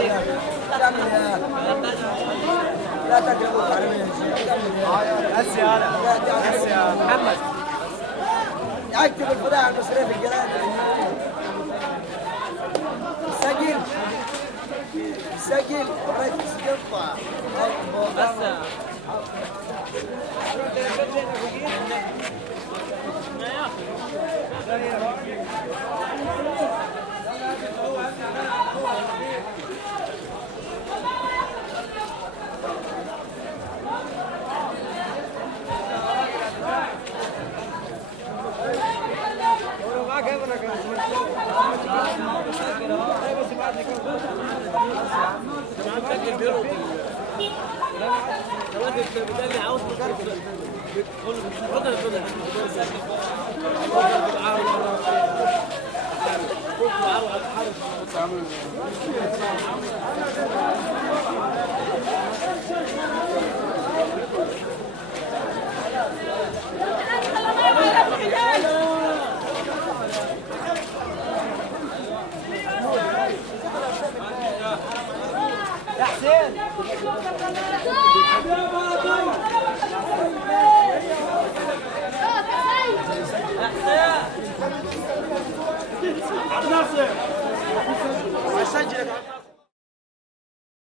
كمل يا لا تقربوا الحرمين بس يا هلا بس يا محمد اكتب الفضاء المصري في الجلال سجل سجل ركز قطع بس عاوز يا حسين عبد الناصر